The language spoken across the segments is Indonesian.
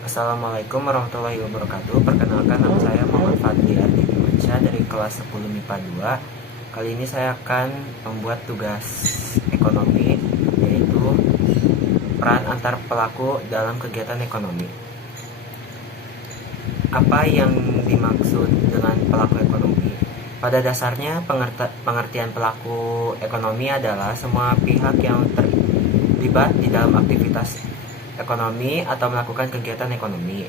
Assalamualaikum warahmatullahi wabarakatuh. Perkenalkan, nama saya Muhammad Fadli Ardi Dimansyah dari kelas 10 MIPA 2. Kali ini saya akan membuat tugas ekonomi, yaitu peran antar pelaku dalam kegiatan ekonomi. Apa yang dimaksud dengan pelaku ekonomi? Pada dasarnya, pengertian pelaku ekonomi adalah semua pihak yang terlibat di dalam aktivitas ekonomi atau melakukan kegiatan ekonomi.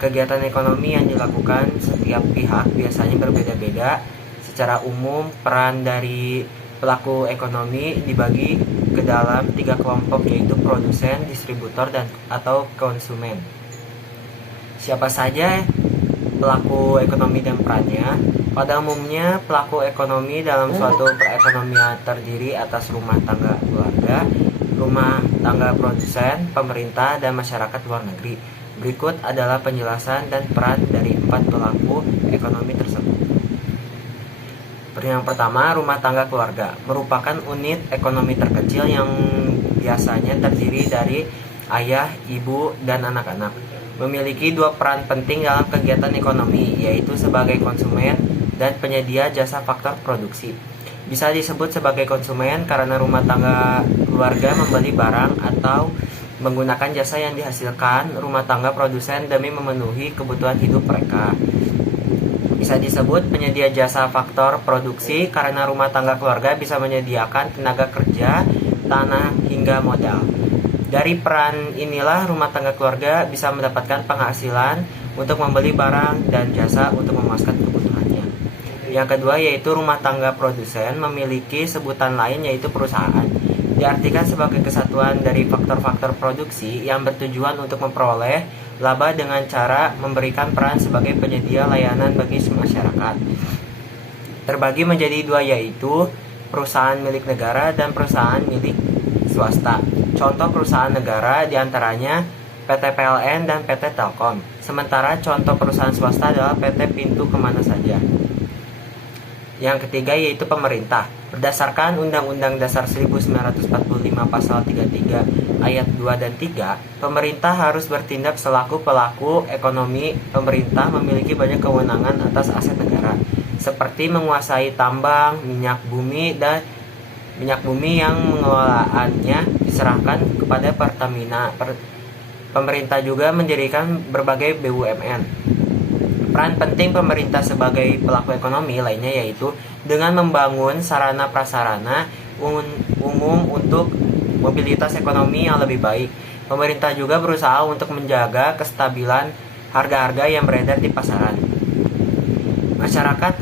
Kegiatan ekonomi yang dilakukan setiap pihak biasanya berbeda-beda. Secara umum, peran dari pelaku ekonomi dibagi ke dalam 3 kelompok, yaitu produsen, distributor, dan atau konsumen. Siapa saja pelaku ekonomi dan perannya? Pada umumnya, pelaku ekonomi dalam suatu perekonomian terdiri atas rumah tangga keluarga, rumah tangga produsen, pemerintah, dan masyarakat luar negeri. Berikut adalah penjelasan dan peran dari 4 pelaku ekonomi tersebut. Yang pertama, rumah tangga keluarga merupakan unit ekonomi terkecil yang biasanya terdiri dari ayah, ibu, dan anak-anak. Memiliki 2 peran penting dalam kegiatan ekonomi, yaitu sebagai konsumen dan penyedia jasa faktor produksi. Bisa disebut sebagai konsumen karena rumah tangga keluarga membeli barang atau menggunakan jasa yang dihasilkan rumah tangga produsen demi memenuhi kebutuhan hidup mereka. Bisa disebut penyedia jasa faktor produksi karena rumah tangga keluarga bisa menyediakan tenaga kerja, tanah, hingga modal. Dari peran inilah rumah tangga keluarga bisa mendapatkan penghasilan untuk membeli barang dan jasa untuk memuaskan kebutuhannya. Yang kedua yaitu rumah tangga produsen memiliki sebutan lain yaitu perusahaan. Diartikan sebagai kesatuan dari faktor-faktor produksi yang bertujuan untuk memperoleh laba dengan cara memberikan peran sebagai penyedia layanan bagi masyarakat. Terbagi menjadi 2 yaitu perusahaan milik negara dan perusahaan milik swasta. Contoh perusahaan negara diantaranya PT PLN dan PT Telkom. Sementara contoh perusahaan swasta adalah PT Pintu Kemana Saja. Yang ketiga yaitu pemerintah. Berdasarkan Undang-Undang Dasar 1945 Pasal 33 Ayat 2 dan 3, pemerintah harus bertindak selaku pelaku ekonomi. Pemerintah memiliki banyak kewenangan atas aset negara, seperti menguasai tambang, minyak bumi yang mengelolaannya diserahkan kepada Pertamina. Pemerintah juga mendirikan berbagai BUMN. Peran penting pemerintah sebagai pelaku ekonomi lainnya yaitu dengan membangun sarana prasarana umum untuk mobilitas ekonomi yang lebih baik. Pemerintah juga berusaha untuk menjaga kestabilan harga-harga yang beredar di pasaran. Masyarakat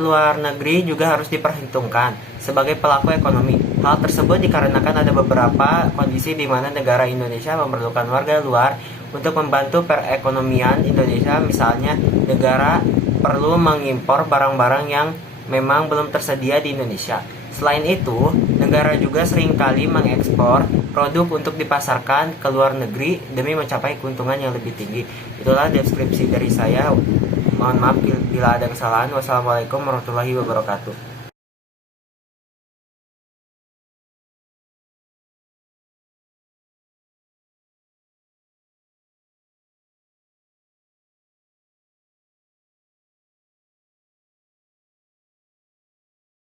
luar negeri juga harus diperhitungkan sebagai pelaku ekonomi. Hal tersebut dikarenakan ada beberapa kondisi di mana negara Indonesia memerlukan warga luar untuk membantu perekonomian Indonesia. Misalnya, negara perlu mengimpor barang-barang yang memang belum tersedia di Indonesia. Selain itu, negara juga seringkali mengekspor produk untuk dipasarkan ke luar negeri demi mencapai keuntungan yang lebih tinggi. Itulah deskripsi dari saya. Mohon maaf bila ada kesalahan. Wassalamualaikum warahmatullahi wabarakatuh.